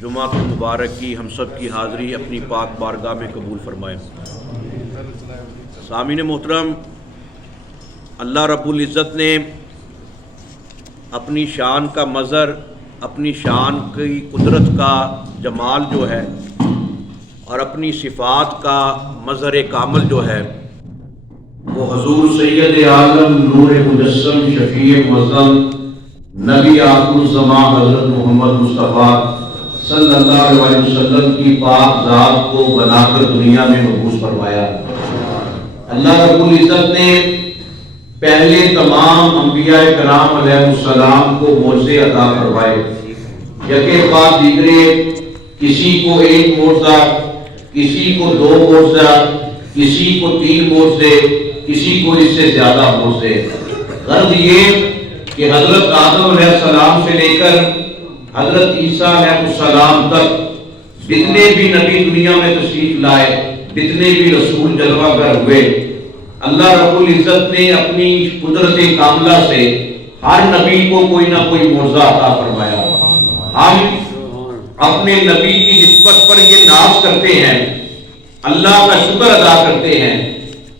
جمعہ مبارک کی ہم سب کی حاضری اپنی پاک بارگاہ میں قبول فرمائے۔ سامعین محترم، اللہ رب العزت نے اپنی شان کا مظہر، اپنی شان کی قدرت کا جمال جو ہے اور اپنی صفات کا مظہر کامل جو ہے وہ حضور سید اعظم نور مجسم شفیع معظم نبی آخر الزمان حضرت محمد مصطفیٰ صلی اللہ علیہ وسلم کی پاک ذات کو بنا کر دنیا میں مبعوث فرمایا۔ اللہ رب العزت نے پہلے تمام انبیاء کرام علیہ السلام کو معجزے عطا فرمائے، یکے بعد دیگرے، کسی کو ایک معجزہ، کسی کو 2 معجزہ، کسی کو 3 معجزے، کسی کو اس سے زیادہ معجزے۔ غرض یہ کہ حضرت آدم علیہ السلام سے لے کر حضرت عیسیٰ علیہ السلام تک جتنے بھی نبی دنیا میں تشریف لائے، جتنے بھی رسول جلوہ گر ہوئے، اللہ رب العزت نے اپنی قدرت کاملہ سے ہر نبی کو کوئی نہ کوئی معجزہ عطا فرمایا۔ ہم اپنے نبی کی نسبت پر یہ ناز کرتے ہیں، اللہ کا شکر ادا کرتے ہیں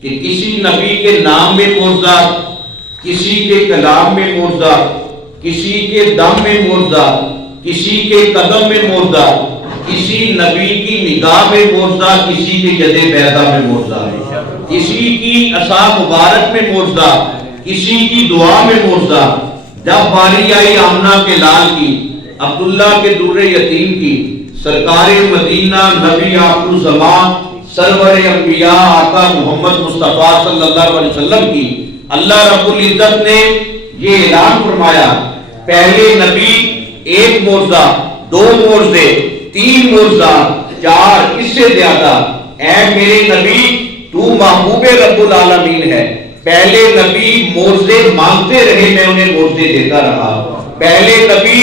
کہ کسی نبی کے نام میں معجزہ، کسی کے کلام میں معجزہ، کسی کے دم میں معجزہ، کسی کے قدم میں معجزہ، کسی نبی کی نگاہ میں معجزہ، کسی کے ید بیضا میں معجزہ، کسی کی عصا مبارک میں معجزہ، کسی کی دعا میں معجزہ۔ جب باری آئی آمنہ کے لال کی، عبداللہ کے در یتیم کی، سرکار مدینہ نبی آخر الزمان سرور انبیاء آقا محمد مصطفیٰ صلی اللہ علیہ وسلم کی، اللہ رب العزت نے یہ اعلان فرمایا، پہلے نبی 1 معجزہ، 2 معجزے، 3 معجزہ، 4، اس سے زیادہ۔ اے میرے نبی، تو محبوب رب العالمین ہے۔ پہلے نبی معجزے مانگتے رہے، میں انہیں معجزے دیتا رہا۔ پہلے نبی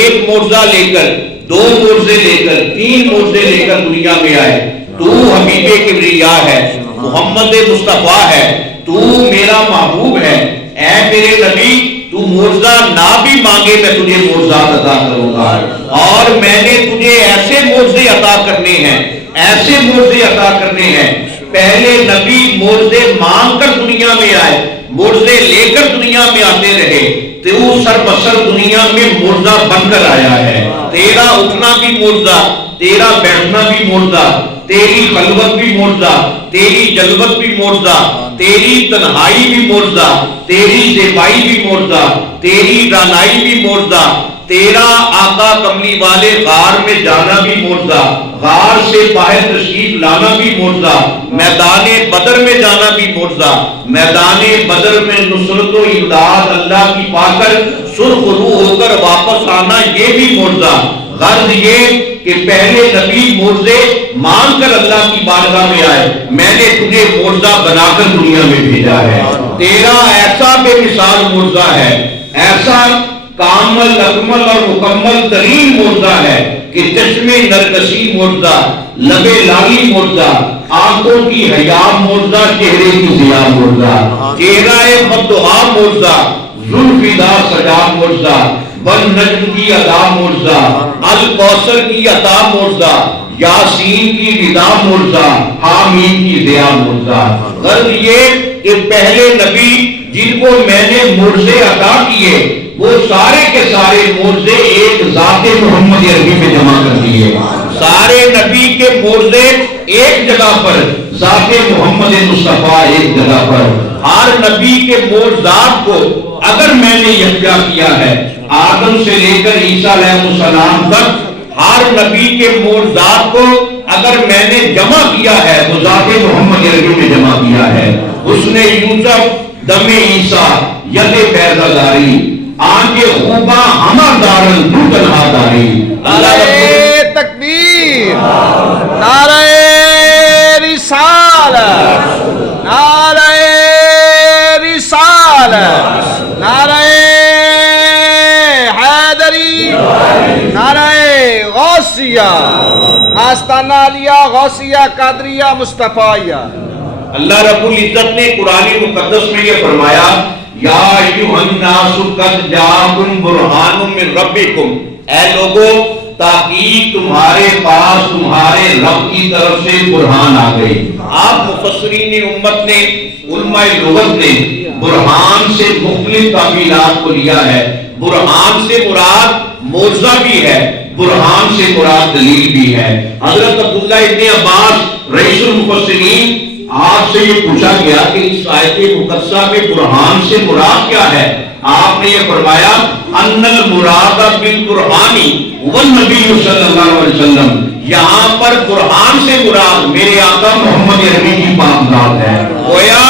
1 معجزہ لے کر، 2 معجزے لے کر، 3 معجزے لے کر دنیا میں آئے۔ تو حبیب کبریا ہے، محمد مصطفیٰ ہے، تو میرا محبوب ہے۔ اے میرے نبی، تو معجزہ نہ بھی مانگے میں تجھے معجزات عطا کروں گا، اور میں نے تجھے ایسے معجزے عطا کرنے ہیں، ایسے معجزے عطا کرنے ہیں۔ پہلے نبی معجزے مانگ کر دنیا میں آئے، معجزے لے کر دنیا میں آتے رہے، تو سر بسر دنیا میں معجزہ بن کر آیا ہے۔ تیرا اٹھنا بھی معجزہ، تیرا بیٹھنا بھی معجزہ، تیری خلوت بھی معجزہ، تیری جلوت بھی معجزہ، تیری تنہائی بھی معجزہ، تیری زیبائی بھی معجزہ، تیری دانائی بھی معجزہ، تیرا آقا کملی والے غار میں جانا بھی معجزہ، غار سے باہر تشریف لانا بھی معجزہ، میدان بدر میں جانا بھی معجزہ، میدان بدر میں نصرت و امداد اللہ کی پا کر سرخ روح ہو کر واپس آنا، یہ بھی معجزہ۔ غرض یہ کہ پہلے نبی معجزے مانگ کر اللہ کی بارگاہ میں آئے، میں نے تجھے معجزہ بنا کر دنیا میں بھیجا ہے۔ تیرا ایسا بے مثال معجزہ ہے، ایسا کامل اکمل اور مکمل ترین معجزہ ہے کہ چشم نرگسی معجزہ، لب لالی معجزہ، آنکھوں کی حیا معجزہ، چہرے کی ضیاء معجزہ، چہرہ بددعا معجزہ، زلف دا سجا معجزہ، بن نجم کی ادا معجزہ، الکوثر کی عطا معجزہ، یاسین کی رضا معجزہ، حامیم کی ضیاء معجزہ۔ غرض یہ کہ پہلے نبی جن کو میں نے معجزے عطا کیے، وہ سارے کے سارے معجزے ایک ذات محمد عربی میں جمع کر دیے۔ سارے نبی کے معجزے ایک جگہ پر، ذات محمد مصطفیٰ ایک جگہ پر۔ ہر نبی کے معجزات کو اگر میں نے یکجا کیا ہے، آدم سے لے کر عیسیٰ علیہ السلام تک ہر نبی کے معجزات کو اگر میں نے جمع کیا ہے تو ذات محمد عربی میں جمع کیا ہے۔ اس نے یوسف دم عیسیٰ ید بیضا داری، آنکھ خوبا ہمہ دارن دو تنہا داری۔ نعرہ تکبیر، نعرہ رسالت، نعرہ رسالت، نعرہ حیدری، نعرہ غوثیہ، آستانہ علیہ غوثیہ قادریہ مصطفیٰ۔ اللہ رب العزت نے قرآن مقدس میں یہ فرمایا یا ایھا الناس قد جاءکم برہان من ربکم، اے لوگو تاکہ تمہارے پاس تمہارے رب کی طرف سے برہان آ گئی۔ آپ مفسرین امت نے، علماء لغت نے برہان سے مختلف تعبیرات کو لیا ہے۔ برہان سے مراد معجزہ بھی ہے، برہان سے مراد دلیل بھی ہے۔ حضرت عبداللہ ابن عباس رئیس المفسرین، آپ سے یہ پوچھا گیا کہ اس آیت مقدسہ میں برہان سے مراد کیا ہے؟ آپ نے یہ فرمایا ان المراد بالبرہان والنبی صلی اللہ علیہ وسلم، یہاں پر برہان سے مراد میرے آقا محمد عربی کی پاک ذات ہے۔ گویا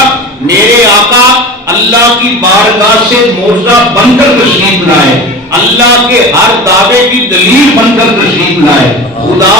میرے آقا اللہ کی بارگاہ سے معجزہ بن کر تشریف لائے، اللہ کے ہر دعوے کی دلیل بن کر تشریف لائے۔ خدا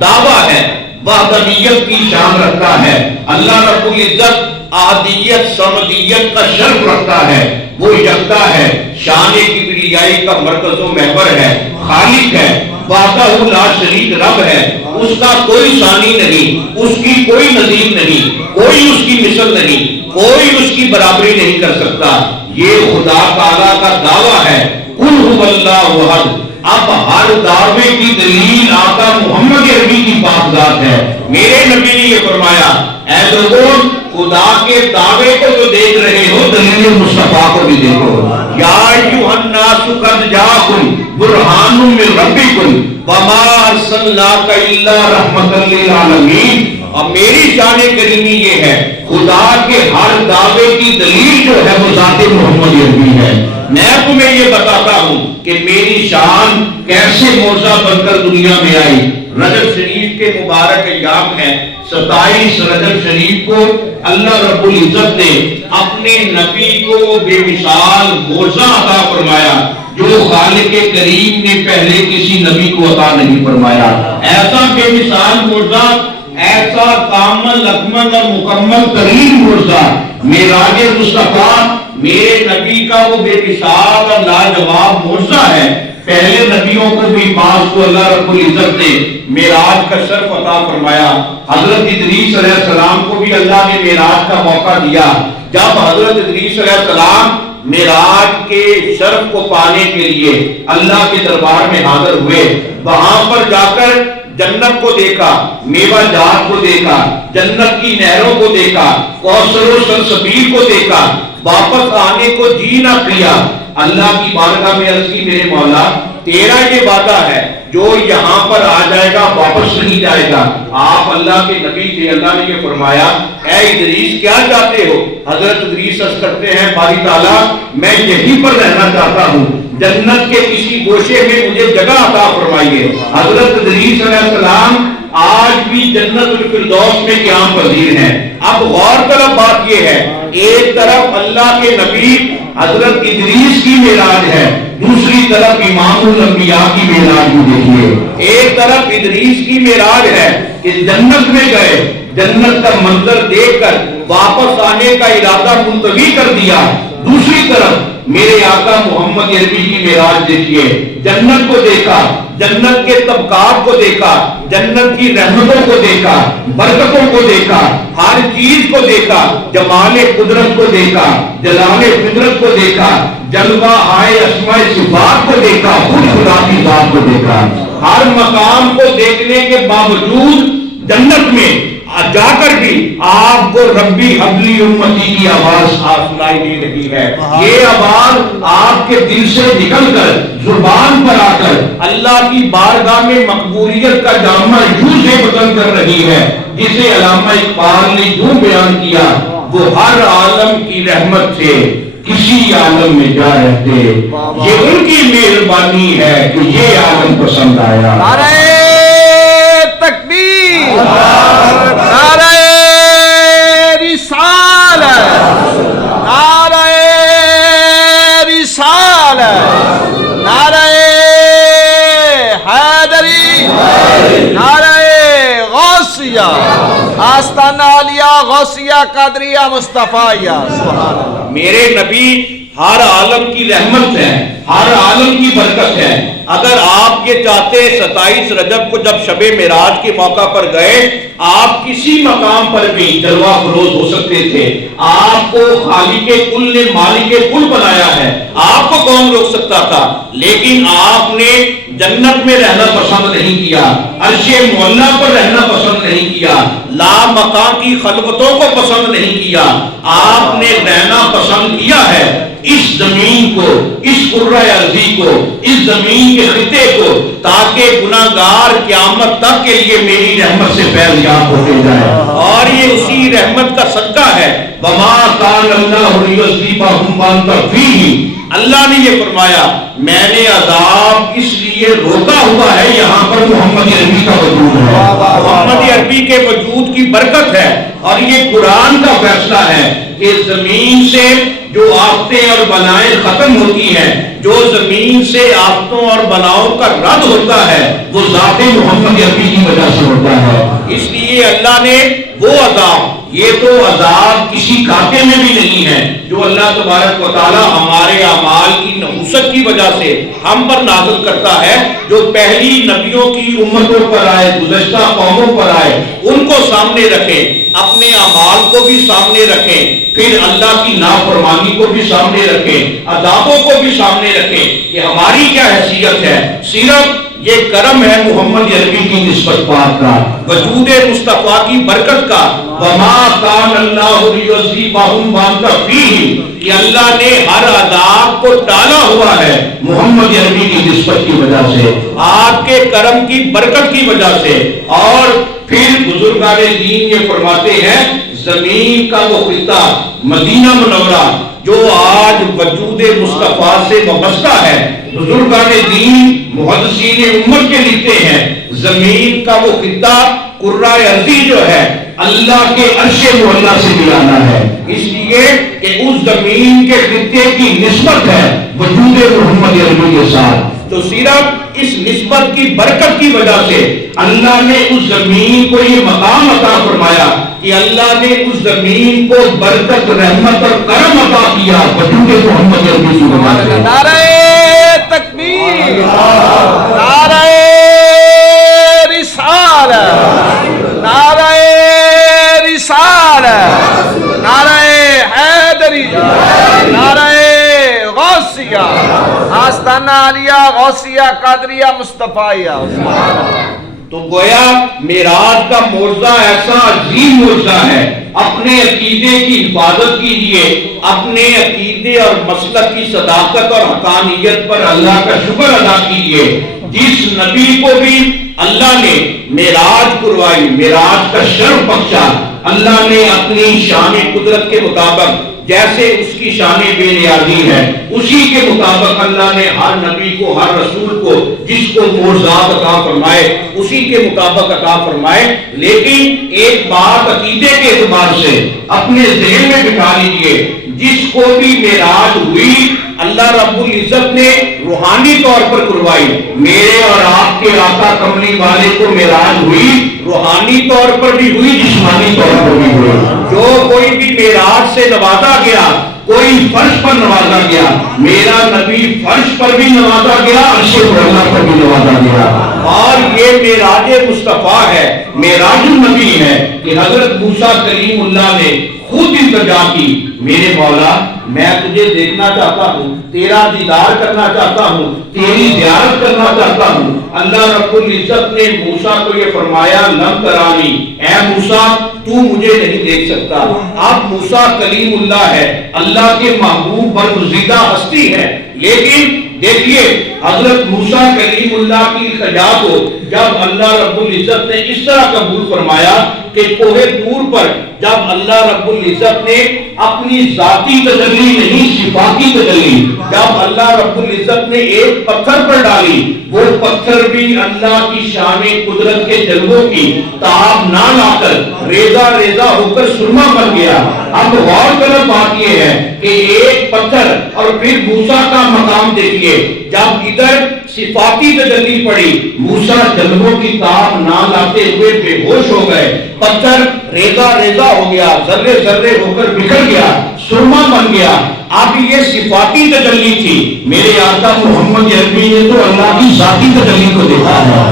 دعویٰ ہے، وحدانیت کی شان رکھتا ہے، اللہ رب العزت احدیت سمدیت کا شرف رکھتا ہے، وہ یکتا ہے، شان کبریائی کا مرکز و محور ہے، خالق ہے، وحدہ لا شریک رب ہے، اس کا کوئی ثانی نہیں، اس کی کوئی نظیر نہیں، کوئی اس کی مثل نہیں، کوئی اس کی برابری نہیں کر سکتا۔ یہ خدا تعالیٰ کا دعویٰ ہے، قل هو اللہ احد۔ اب ہر دعوے کی دلیل آقا محمد عربی کی پاک ذات ہے۔ میرے نبی نے یہ فرمایا، اے لوگوں خدا کے دعوے کو جو دیکھ رہے ہو، دلیل مصطفیٰ کو بھی دیکھو۔ یا ایھا الناس قد جاءکم برہان من ربکم وما ارسلناک الا رحمۃ للعالمین۔ اور میری شان کریمی یہ ہے، خدا کے ہر دعوے کی دلیل جو ہے وہ ذات محمد عربی ہے۔ میں تمہیں یہ بتاتا ہوں کہ میری شان کیسے معجزہ بن کر دنیا میں آئی۔ رجب شریف کے مبارک ایام ہیں، 27 رجب شریف کو اللہ رب العزت نے اپنے نبی کو بے مثال معجزہ عطا فرمایا جو خالق کریم نے پہلے کسی نبی کو عطا نہیں فرمایا۔ ایسا بے مثال معجزہ، ایسا کامل اکمل اور مکمل ترین معجزہ معراج مصطفیٰ میرے نبی کا وہ بے مثال اور لاجواب معجزہ ہے۔ پہلے نبیوں کو بھی بعض کو اللہ رب العزت نے معراج کا شرف عطا فرمایا۔ حضرت ادریس علیہ السلام کو بھی اللہ نے معراج کا موقع دیا۔ جب حضرت ادریس علیہ السلام معراج کے شرف کو پانے کے لیے اللہ کے دربار میں حاضر ہوئے، وہاں پر جا کر جنت کو دیکھا، میوہ جات کو دیکھا، جنت کی نہروں کو دیکھا، کوثر و سلسبیل کو دیکھا، واپس آنے کو جی نہ کیا۔ اللہ کی بارگاہ میں عرض کی، میرے مولا تیرا یہ وعدہ ہے جو یہاں پر آ جائے گا واپس نہیں جائے گا۔ آپ اللہ کے نبی تھے، اللہ نے یہ فرمایا اے ادریس کیا چاہتے ہو؟ حضرت ادریس عرض کرتے ہیں باری تعالیٰ میں یہیں پر رہنا چاہتا ہوں، جنت کے کسی گوشے میں مجھے جگہ عطا فرمائیے۔ حضرت ادریس علیہ السلام آج بھی جنت الفردوس میں قیام پذیر ہیں۔ اب غور طلب بات یہ ہے، ایک طرف اللہ کے نبی حضرت ادریس کی معراج ہے، دوسری طرف امام الانبیاء کی معراج بھی دیکھیے۔ ایک طرف ادریس کی معراج ہے کہ جنت میں گئے، جنت کا منظر دیکھ کر واپس آنے کا ارادہ ملتوی کر دیا، دوسری طرف میرے آقا محمد عربی کی معراج دیکھیے، جنت کو دیکھا، جنت کے طبقات کو دیکھا، جنت کی رحمتوں کو دیکھا، برکتوں کو دیکھا، ہر چیز کو دیکھا، جمال قدرت کو دیکھا، جلال قدرت کو دیکھا، جلوہ آئے اسماء صفات کو دیکھا، خود خدا کی ذات کو دیکھا۔ ہر مقام کو دیکھنے کے باوجود جنت میں جا کر بھی آپ کو ربی حبلی امتی کی آواز سنائی دے رہی ہے۔ یہ آواز آپ کے دل سے نکل کر زبان پر آ کر اللہ کی بارگاہ میں مقبولیت کا جامع یوں سے بلند کر رہی ہے، جسے علامہ اقبال نے یوں بیان کیا، وہ ہر عالم کی رحمت سے کسی عالم میں جا رہتے، یہ ان کی مہربانی ہے کہ یہ عالم پسند آیا۔ نعرہ تکبیر، نعرہ رسالت، نعرہ رسالت، نعرہ حیدری، نعرہ غوثیہ، آستانہ عالیہ غوثیہ قادریہ مصطفیہ۔ سبحان اللہ۔ میرے نبی ہر عالم کی رحمت ہے، ہر عالم کی برکت ہے۔ اگر آپ یہ چاہتے 27 رجب کو جب شب معراج کے موقع پر گئے، آپ کسی مقام پر بھی جلوہ فروز ہو سکتے تھے۔ آپ کو خالق کل نے مالک کل بنایا ہے، آپ کو کون روک سکتا تھا؟ لیکن آپ نے جنت میں رہنا پسند نہیں کیا، عرش معلیٰ پر رہنا پسند نہیں کیا، لامکان کی خلوتوں کو پسند نہیں کیا۔ آپ نے رہنا پسند کیا ہے اس زمین کو، اس کرۂ ارضی کو، اس زمین کے خطے کو، تاکہ گناہگار قیامت تک کے لیے میری رحمت سے فیض یاب ہوتے جائے۔ اور یہ اسی رحمت کا صدقہ ہے۔ وما کان اللہ لیعذبہم وانت فیہم، اللہ نے یہ فرمایا میں نے عذاب اس لیے روکا ہوا ہے، یہاں پر محمد عربی کا وجود ہے، محمد عربی کے وجود کی برکت ہے۔ اور یہ قرآن کا فیصلہ ہے کہ زمین سے جو آفتیں اور بلائیں ختم ہوتی ہیں، جو زمین سے آفتوں اور بلاؤں کا رد ہوتا ہے، وہ ذات محمد عربی کی وجہ سے ہوتا ہے۔ اس لیے اللہ نے وہ عذاب، یہ تو عذاب کسی کھاتے میں بھی نہیں ہے جو اللہ تبارک و تعالی ہمارے اعمال کی نحوست کی وجہ سے ہم پر نازل کرتا ہے، جو پہلی نبیوں کی امتوں پر آئے، گزشتہ قوموں پر آئے، ان کو سامنے رکھیں، اپنے اعمال کو بھی سامنے رکھیں، پھر اللہ کی نافرمانی کو بھی سامنے رکھیں، عذابوں کو بھی سامنے رکھیں کہ ہماری کیا حیثیت ہے۔ صرف یہ کرم ہے محمد عربی کی نسبت پاک کا، وجود مصطفیٰ کی برکت کا۔ وما کان اللہ لیعذبہم وانت فیہم، کہ اللہ نے ہر عذاب کو ٹالا ہوا ہے محمد عربی کی نسبت کی وجہ سے، آپ کے کرم کی برکت کی وجہ سے۔ اور پھر بزرگان دین یہ فرماتے ہیں زمین کا وہ خطہ مدینہ منورہ جو آج وجود مصطفیٰ سے وابستہ ہے، بزرگان دین محدثین امت کے لکھتے ہیں زمین کا وہ خطہ کرۂ ارضی جو ہے اللہ کے عرش معلیٰ سے ملانا ہے، اس لیے کہ اس زمین کے خطے کی نسبت ہے وجود محمد عربی کے ساتھ۔ تو صرف اس نسبت کی برکت کی وجہ سے اللہ نے اس زمین کو یہ مقام عطا فرمایا کہ اللہ نے اس زمین کو برکت، رحمت اور کرم عطا کیا وجود محمد عربی کی وجہ سے۔ نعرہ تکبیر، نعرہ رسالت، نعرہ رسالت، نعرہ حیدری، نعرہ غوثیہ، آستانہ عالیہ غوثیہ قادریہ مصطفیہ۔ تو گویا معراج کا معجزہ ایسا عظیم معجزہ ہے، اپنے عقیدے کی حفاظت کیجیے، اپنے عقیدے اور مسلک کی صداقت اور حقانیت پر اللہ کا شکر ادا کیجیے۔ جس نبی کو بھی اللہ نے معراج کروائی، معراج کا شرف بخشا، اللہ نے اپنی شان قدرت کے مطابق جیسے اس کی شان بے نیازی ہے، اسی کے مطابق اللہ نے ہر نبی کو، ہر رسول کو جس کو معجزات عطا فرمائے اسی کے مطابق عطا فرمائے۔ لیکن ایک بات عقیدے کے اعتبار سے اپنے ذہن میں بٹھا لیجئے، جس کو بھی معراج ہوئی اللہ رب العزت نے روحانی طور پر کروائی، میرے اور آپ کے آقا کملی والے کو معراج ہوئی، روحانی طور پر بھی ہوئی، جسمانی طور پر بھی ہوئی۔ جو کوئی بھی معراج سے نوازا گیا، کوئی فرش پر نوازا گیا، میرا نبی فرش پر بھی نوازا گیا، عرش معلیٰ پر بھی نوازا گیا۔ اور یہ معراج مصطفیٰ ہے، معراج النبی ہے کہ حضرت موسیٰ کلیم اللہ نے خود التجا کی، میرے مولا میں تجھے دیکھنا چاہتا ہوں، تیرا دیدار کرنا چاہتا ہوں، تیری زیارت کرنا چاہتا ہوں۔ اللہ رب العزت نے موسیٰ کو یہ فرمایا لن ترانی، اے موسیٰ تو مجھے نہیں دیکھ سکتا۔ اب موسیٰ کلیم اللہ ہے، اللہ کے محبوب برگزیدہ ہستی ہے، لیکن دیکھیے حضرت موسیٰ کلیم اللہ کی التجا کو جب اللہ رب العزت نے اس طرح قبول فرمایا کہ کوہ طور پر جب اللہ رب العزت نے اپنی ذاتی تجلی نہیں صفاتی تجلی جب اللہ رب العزت نے ایک پتھر پر ڈالی، وہ پتھر بھی اللہ کی شان قدرت کے جلووں کی تاب نہ لا کر ریزہ ریزہ ہو کر سرما بن گیا۔ اب غور طلب بات یہ ہے کہ ایک پتھر اور پھر موسیٰ کا مقام دیکھیے، جب ادھر صفاتی تجلی پڑی، موسیٰ جلووں کی تاب نہ لاتے ہوئے بے ہوش ہو گئے، پتھر ریزہ ریزہ ہو گیا، ذرے ذرے ہو کر بکھر گیا، سرما بن گیا۔ اب یہ صفاتی تجلی تھی، میرے آقا محمد عربی نے تو اللہ کی ذاتی تجلی کو دیکھا ہے۔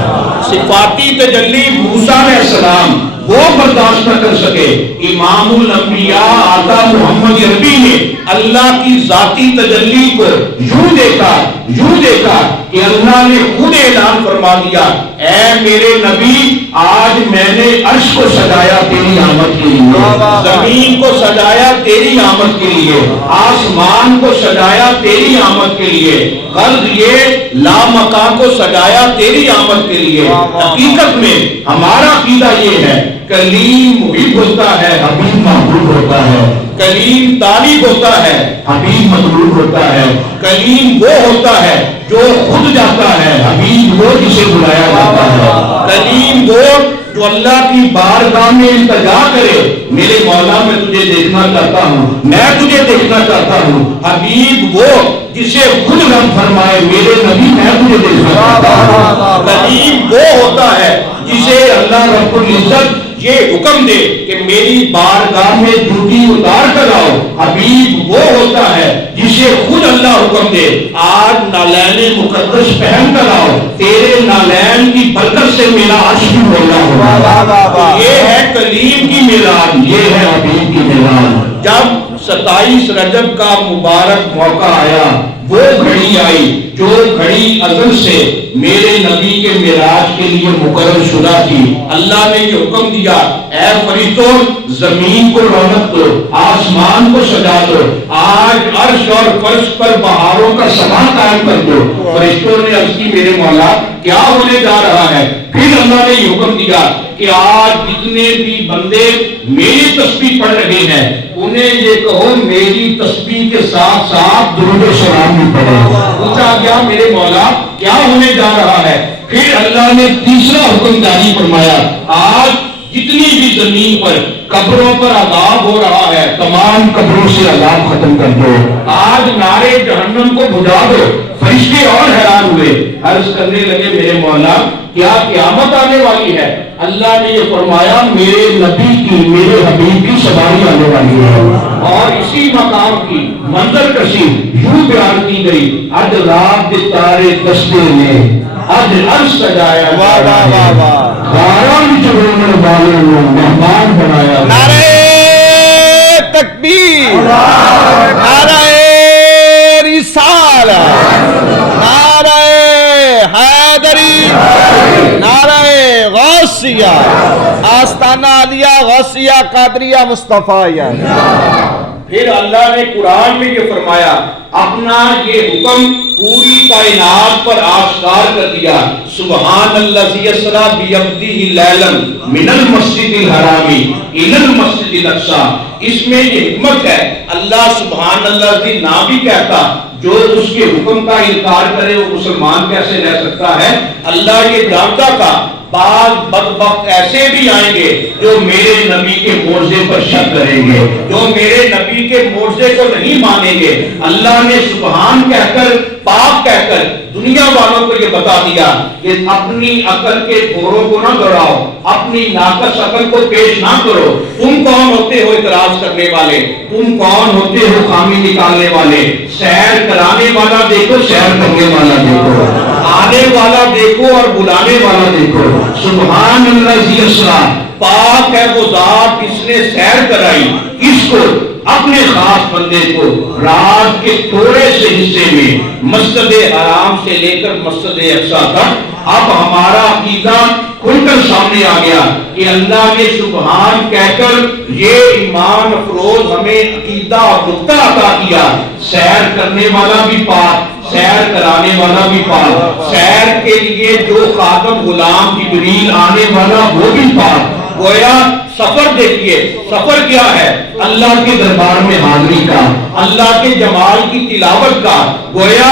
صفاتی تجلی موسیٰ علیہ السلام وہ برداشت نہ کر سکے، امام الانبیاء آقا محمد عربی نے اللہ کی ذاتی تجلی کو یوں دیکھا کہ اللہ نے خود اعلان فرما دیا، اے میرے نبی آج میں نے عرش کو سجایا تیری آمد کے لیے، زمین کو سجایا تیری آمد کے لیے، آسمان کو سجایا تیری آمد کے لیے، غرض یہ لامکان کو سجایا تیری آمد کے لیے۔ حقیقت میں ہمارا عقیدہ یہ ہے، کلیم محب ہوتا ہے، حبیب محبوب ہوتا ہے، کلیم طالب ہوتا ہے، حبیب مطلوب ہوتا ہے، کلیم وہ ہوتا ہے جو خود جاتا ہے، حبیب وہ جسے بلایا جاتا ہے، کلیم وہ جو اللہ کی بارگاہ میں التجا کرے، میرے مولا میں تجھے دیکھنا چاہتا ہوں، میں تجھے دیکھنا چاہتا ہوں، حبیب وہ جسے خود رب فرمائے، میرے نبی میں تجھے دیکھنا چاہتا ہوں، کلیم وہ ہوتا ہے جسے اللہ رب العزت یہ حکم دے کہ میری بارگاہ میں ڈیوٹی اتار کر آؤ، حبیب وہ ہوتا ہے جسے خود اللہ حکم دے آج نالین مقدس پہن کر آؤ، تیرے نالین کی برکت سے میرا عرش بھی مولا ہوگا۔ یہ ہے کلیم کی میراث، یہ ہے حبیب کی میراث۔ جب 27 رجب کا مبارک موقع آیا، وہ گھڑی آئی جو گھڑی ازل سے میرے نبی کے معراج کے لیے مقرر شدہ تھی۔ اللہ نے یہ حکم دیا، اے فرشتوں زمین کو رونق دو، آسمان کو سجا دو، آج عرش اور فرش پر بہاروں کا سما قائم کر دو۔ فرشتوں نے عرض کی میرے مولا کیا ہونے جا رہا ہے؟ پھر اللہ نے یہ حکم دیا کہ آج جتنے بھی بندے میری تسبیح پڑھ رہے ہیں انہیں یہ کہو میری تسبیح کے ساتھ ساتھ درود و سلام بھی پڑھے۔ پوچھا گیا میرے مولا کیا ہونے جا رہا ہے؟ پھر اللہ نے تیسرا حکم جاری فرمایا، آج جتنی بھی زمین پر قبروں پر عذاب ہو رہا ہے تمام قبروں سے عذاب ختم کر دو، آج نارے جہنم کو بجھا دو۔ فرشتے اور حیران ہوئے، عرض کرنے لگے میرے مولا کیا قیامت آنے والی ہے؟ اللہ نے یہ فرمایا میرے نبی کی، میرے حبیب کی سواری آنے والی ہے۔ اور اسی مقام کی منظر کشی یوں بیان کی گئی، اج رات کے تارے دستے نے اج عرش سجایا، واہ واہ واہ واہ، باران چڑھنے والے نے مہمان بنایا۔ نعرہ تکبیر، نعرہ رسالت، نعرہ حیدری، نعرہ غوثیہ، آستانہ علیہ غوثیہ قادریہ مصطفیہ۔ پھر اللہ نے قرآن میں یہ فرمایا، اپنا یہ حکم پوری کائنات پر آشکار کر دیا، سبحان الذی اسری بعبدہ لیلا من المسجد الحرام الی المسجد الاقصی۔ اس میں یہ حکمت ہے، اللہ سبحان الذی نہ بھی کہتا، جو اس کے حکم کا انکار کرے وہ مسلمان کیسے رہ سکتا ہے؟ اللہ یہ جانتا تھا بعض بدبخت ایسے بھی آئیں گے جو میرے نبی کے معجزے پر شک کریں گے، جو میرے نبی کے معجزے کو نہیں مانیں گے۔ اللہ نے سبحان کہہ کر، پاک کہہ کر دنیا والوں کو یہ بتا دیا کہ اپنی عقل کے گھوڑوں کو نہ دوڑاؤ، اپنی ناقص عقل کو پیش نہ کرو۔ تم کون ہوتے ہو اعتراض کرنے والے؟ تم کون ہوتے ہو خامی نکالنے والے؟ سیر کرانے والا دیکھو، سیر کرنے والا دیکھو، آنے والا دیکھو اور بلانے والا دیکھو۔ سبحان اللہ اسرا، پاک ہے وہ ذات جس نے سیر کرائی اس کو، اپنے خاص بندے کو رات کے تھوڑے سے حصے میں مسجد حرام سے لے کر مسجد اقصی تک۔ اب ہمارا عقیدہ کھل کر سامنے آ گیا کہ اللہ نے سبحان کہہ کر یہ ایمان افروز ہمیں عقیدہ اور نقطہ عطا کیا، سیر کرنے والا بھی پاک، سیر کرانے والا بھی پاک، سیر کے لیے جو خادم غلام جبریل آنے والا وہ بھی پاک۔ گویا سفر دیکھیے، سفر کیا ہے؟ اللہ کے دربار میں حاضری کا، اللہ کے جمال کی تلاوت کا۔ گویا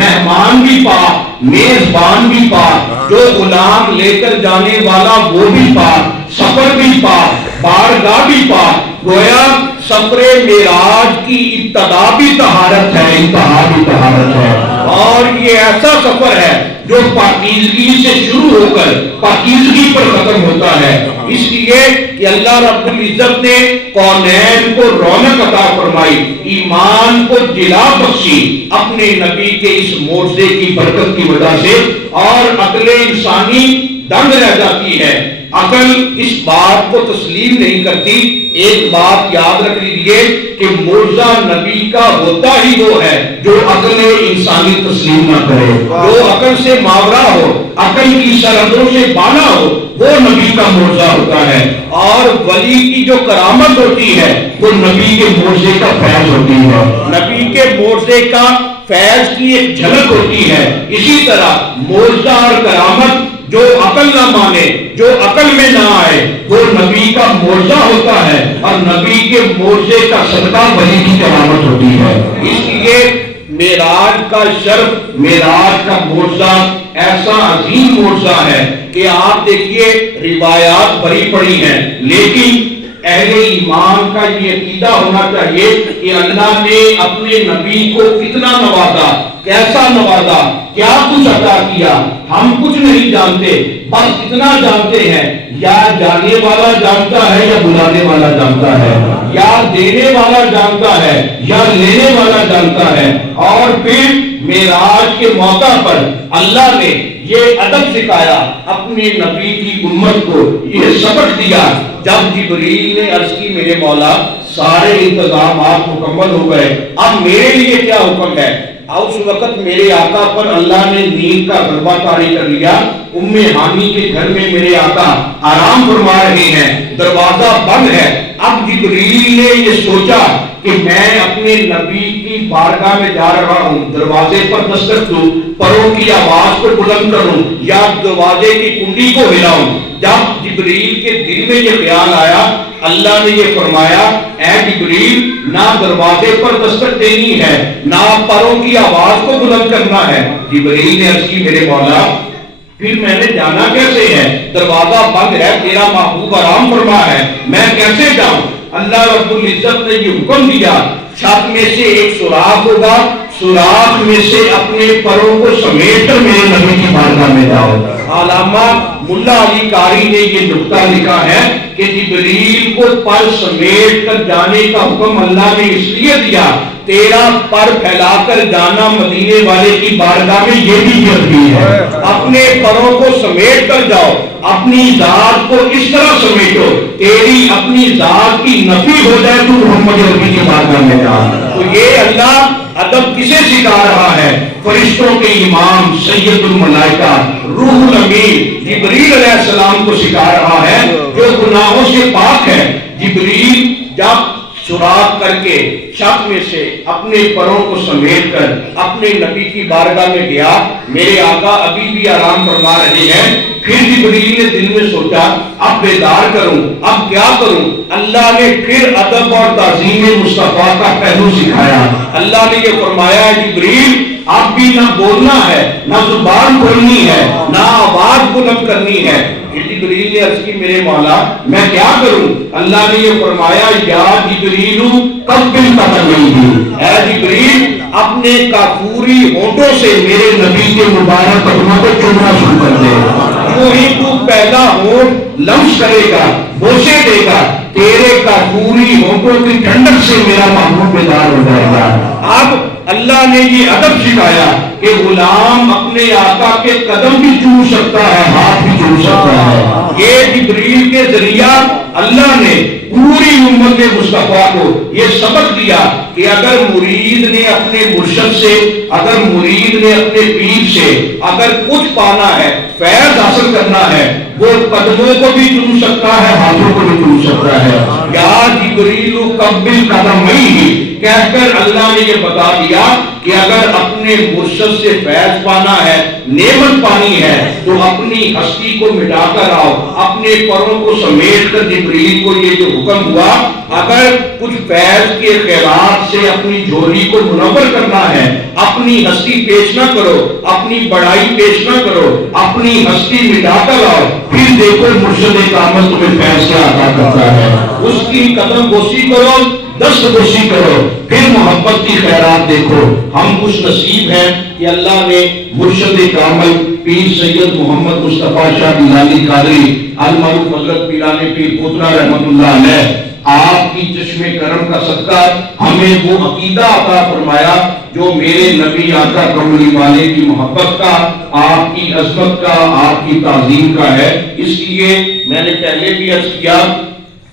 مہمان بھی پاک، میزبان بھی پاک، جو غلام لے کر جانے والا وہ بھی پاک، سفر بھی پاک، بارگاہ بھی پاک۔ گویا سفر معراج کی ابتدا بھی طہارت ہے، انتہا بھی طہارت ہے، اور یہ ایسا سفر ہے جو پاکیزگی سے شروع ہو کر پاکیزگی پر ختم ہوتا ہے، اس لیے کہ اللہ رب العزت نے کونین کو رونق عطا فرمائی، ایمان کو جلا بخشی اپنے نبی کے اس معجزے کی برکت کی وجہ سے، اور عقل انسانی دنگ رہ جاتی ہے، عقل اس بات کو تسلیم نہیں کرتی۔ ایک بات یاد رکھ لیجئے کہ معجزہ نبی کا ہوتا ہی وہ ہے جو عقل انسانی تسلیم نہ کرے، جو عقل سے ماورا ہو، عقل کی سرحدوں سے بالا ہو، وہ نبی کا معجزہ ہوتا ہے۔ اور ولی کی جو کرامت ہوتی ہے وہ نبی کے معجزے کا فیض ہوتی ہے، نبی کے معجزے کا فیض کی ایک جھلک ہوتی ہے۔ اسی طرح معجزہ اور کرامت جو عقل نہ مانے، جو عقل میں نہ آئے، وہ نبی کا معجزہ ہوتا ہے، اور نبی کے معجزے کا صدقہ ولی کی کرامت ہوتی ہے۔ اس لیے معراج کا شرف، معراج کا معجزہ ایسا عظیم معجزہ ہے کہ آپ دیکھیے روایات بھری پڑی ہیں، لیکن اہل ایمان کا یہ عقیدہ ہونا چاہیے کہ اللہ نے اپنے نبی کو کتنا نوازا، کیسا نوازا، کیا کچھ عطا کیا، ہم کچھ نہیں جانتے، پر اتنا جانتے ہیں یا جانے والا جانتا ہے یا بلانے والا جانتا ہے، یا دینے والا جانتا ہے یا لینے والا جانتا ہے۔ اور پھر معراج کے موقع پر اللہ نے یہ ادب سکھایا اپنے نبی کی امت کو، یہ سبق دیا۔ جب جبریل نے عرض کی میرے مولا سارے انتظامات مکمل ہو گئے، اب میرے لیے کیا حکم ہے؟ اس وقت میرے آقا پر اللہ نے نیند کا غلبہ طاری کر لیا، ام ہانی کے گھر میں میرے آقا آرام فرما رہے ہیں، دروازہ بند ہے۔ اب جبریل نے یہ سوچا کہ میں اپنے نبی کی بارگاہ میں جا رہا ہوں، دروازے پر دستک دوں، پروں کی آواز کو بلند کروں یا دروازے کی کنڈی کو ہلاؤں۔ جب جبریل کے دل میں یہ خیال آیا، اللہ نے یہ فرمایا اے جبریل نہ دروازے پر دستک دینی ہے، نہ پروں کی آواز کو بلند کرنا ہے۔ جبریل نے عرض کی میرے مولا پھر میں نے جانا کیسے ہے؟ دروازہ بند ہے، تیرا محبوب آرام فرما ہے، میں کیسے جاؤں؟ اللہ رب العزت نے یہ حکم دیا چھت میں سے ایک سوراخ ہوگا، سوراخ میں سے اپنے پروں کو سمیٹ کر میرے نبی کی بارگاہ میں جاؤ۔ علامہ ملا علی قاری نے یہ نکتہ لکھا ہے کہ جبریل کو پر سمیٹ کر جانے کا حکم اللہ نے اس لیے دیا، تیرا پر پھیلا کر جانا مدینے والے کی بارگاہ میں یہ بھی ضروری ہے۔ اپنے پروں کو سمیٹ کر جاؤ، اپنی ذات کو اس طرح سمیٹو تیری اپنی ذات کی نفی ہو جائے تو محمد عربی کی بارگاہ میں جا۔ تو یہ اللہ ادب کسے سکھا رہا ہے؟ فرشتوں کے امام سید الملائکہ روح الامین جبریل علیہ السلام کو سکھا رہا ہے جو گناہوں سے پاک ہے۔ جبریل جب سوراخ کر کے چھت میں سے اپنے پروں کو سمیٹ کر اپنے نبی کی بارگاہ میں گیا، میرے آقا ابھی بھی آرام فرما رہے ہیں۔ پھر جبریل نے دل میں سوچا اب بیدار کروں، اب کیا کروں؟ اللہ نے پھر ادب اور تعظیم مصطفیٰ کا پہلو سکھایا۔ اللہ نے یہ فرمایا جبریل اب بھی نہ بولنا ہے، نہ زبان کھولنی ہے، نہ آواز بلند کرنی ہے۔ جبریل نے عرض کی میرے مولا میں کیا کروں؟ اللہ نے یہ فرمایا یا جبریل قبل قدمیہ، اے جبریل اپنے کافوری ہونٹوں سے میرے نبی کے مبارک قدموں کو چومنا شروع کر دے۔ وہی تو پہلا ہونٹ لمس کرے گا، بوسے دے گا، تیرے کافوری ہونٹوں کی ٹھنڈک سے میرا محبوب بیدار ہو جائے گا۔ اب اللہ نے یہ ادب سکھایا کہ غلام اپنے آقا کے قدم بھی چوم سکتا ہے، ہاتھ بھی چوم سکتا ہے۔ یہ جبریل کے ذریعہ اللہ نے پوری امت مصطفیٰ کو یہ سبق دیا کہ اگر مرید نے اپنے مرشد سے، اگر مرید نے اپنے پیر سے اگر کچھ پانا ہے، فیض حاصل کرنا ہے، وہ قدموں کو بھی چوم سکتا ہے، ہاتھوں کو بھی چوم سکتا ہے۔ یا جبریل قبل قدمیہ کہہ کر اللہ نے یہ بتا دیا کہ اگر اپنے مرشد سے فیض پانا ہے، نعمت پانی ہے، تو اپنی ہستی کو مٹا کر آؤ، اپنے پروں کو سمیٹ کر جبریل کو یہ جو حکم ہوا اگر کچھ فیض کے خیرات سے اپنی جھولی کو منور کرنا ہے، اپنی ہستی پیش نہ کرو، اپنی بڑائی پیش نہ کرو، اپنی ہستی مٹا کر آؤ، پھر دیکھو مرشد کامل تمہیں فیض کیا عطا کرتا ہے۔ اس کی قدم بوسی کرو، دست بوسی کرو، پھر محبت کی خیرات دیکھو۔ ہم خوش نصیب ہیں کہ اللہ نے مرشد کامل پیر سید محمد مصطفیٰ شاہ گیلانی قادری المعروف حضرت پیران پیر پوترا رحمت اللہ علیہ، آپ کی چشم کرم کا صدقہ ہمیں وہ عقیدہ عطا فرمایا جو میرے نبی آقا کملی والے کی محبت کا، آپ کی عظمت کا، آپ کی تعظیم کا ہے۔ اس لیے میں نے پہلے بھی عرض کیا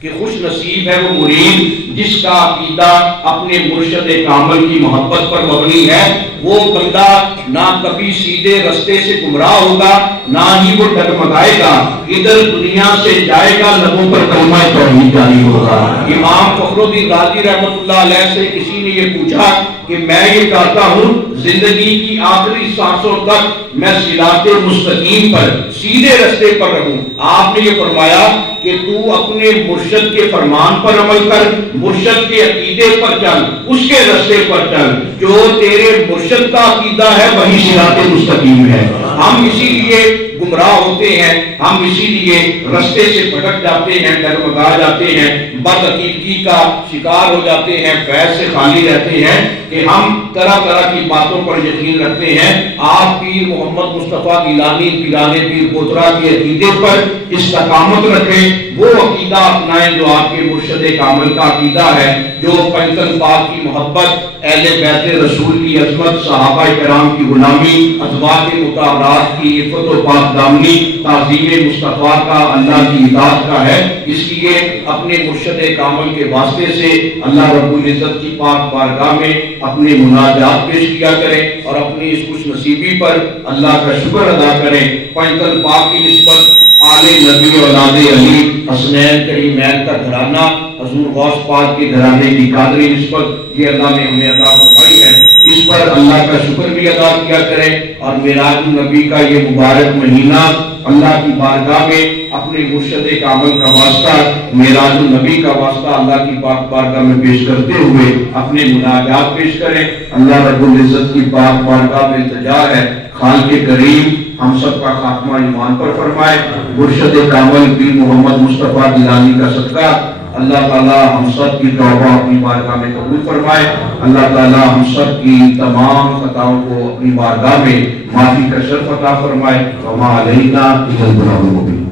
کہ خوش نصیب ہے وہ مرید جس کا عقیدہ اپنے مرشد کامل کی محبت پر مبنی ہے۔ وہ بندہ نہ کبھی سیدھے رستے سے گمراہ ہوگا، نہ ہی وہ ڈگمگائے گا، ادھر دنیا سے جائے گا، لبوں پر کلمہ توحید جاری ہوگا۔ امام فخر الدین رازی رحمۃ اللہ علیہ سے کسی نے یہ پوچھا کہ میں یہ چاہتا ہوں زندگی کی آخری سانسوں تک میں صراط مستقیم پر، سیدھے رستے پر رہوں۔ آپ نے یہ فرمایا کہ تو اپنے مرشد کے فرمان پر عمل کر، مرشد کے عقیدے پر چل، اس کے رستے پر چل، جو تیرے مرشد کا عقیدہ ہے وہی صراط مستقیم ہے۔ ہم اسی لیے گمراہ ہوتے ہیں، ہم اسی لیے رستے سے بھٹک جاتے ہیں، ڈگمگا جاتے ہیں، بدعقیدگی کا شکار ہو جاتے ہیں، فیض سے خالی رہتے ہیں کہ ہم طرح طرح کی باتوں پر یقین رکھتے ہیں۔ آپ پیر محمد مصطفیٰ گیلانی پیران پیر پوترا کے عقیدے پر استقامت رکھیں، وہ عقیدہ اپنائیں جو آپ کے مرشد کامل کا عقیدہ ہے، جو پنجتن پاک کی محبت، اہل بیت رسول کی عظمت، صحابہ کرام کی غلامی، ازواج مطہرات کی عفت و پاک دامنی، تعظیم مصطفیٰ کا، اللہ کی اطاعت کا ہے۔ اس لیے اپنے مرشد کامل کے واسطے سے اللہ رب العزت کی پاک بارگاہ میں اپنے مناجات پیش کیا کریں اور اپنی اس خوش نصیبی پر اللہ کا شکر ادا کریں۔ پنجتن پاک کی نسبت آل نبی اولاد علی حسنین کریمین کا گھرانہ، حضور غوث پاک کے گھرانے کی قادری نسبت یہ اللہ نے ہمیں عطا فرمائی ہے، اس پر اللہ کا شکر بھی ادا کیا کریں اور معراج النبی کا یہ مبارک مہینہ اللہ کی بارگاہ میں اپنے مرشد کامل کا واسطہ، معراج النبی کا واسطہ اللہ کی پاک بارگاہ میں پیش کرتے ہوئے اپنے مناجات پیش کریں۔ اللہ رب العزت کی پاک بارگاہ میں التجا ہے خالق کریم ہم سب کا خاتمہ ایمان پر فرمائے۔ مرشد کامل پیر محمد مصطفیٰ گیلانی کا صدقہ اللہ تعالیٰ ہم سب کی توبہ اپنی بارگاہ میں قبول فرمائے۔ اللہ تعالیٰ ہم سب کی تمام خطاؤں کو اپنی بارگاہ میں معافی کا شرف عطا فرمائے۔ وما علینا الا البلاغ المبین۔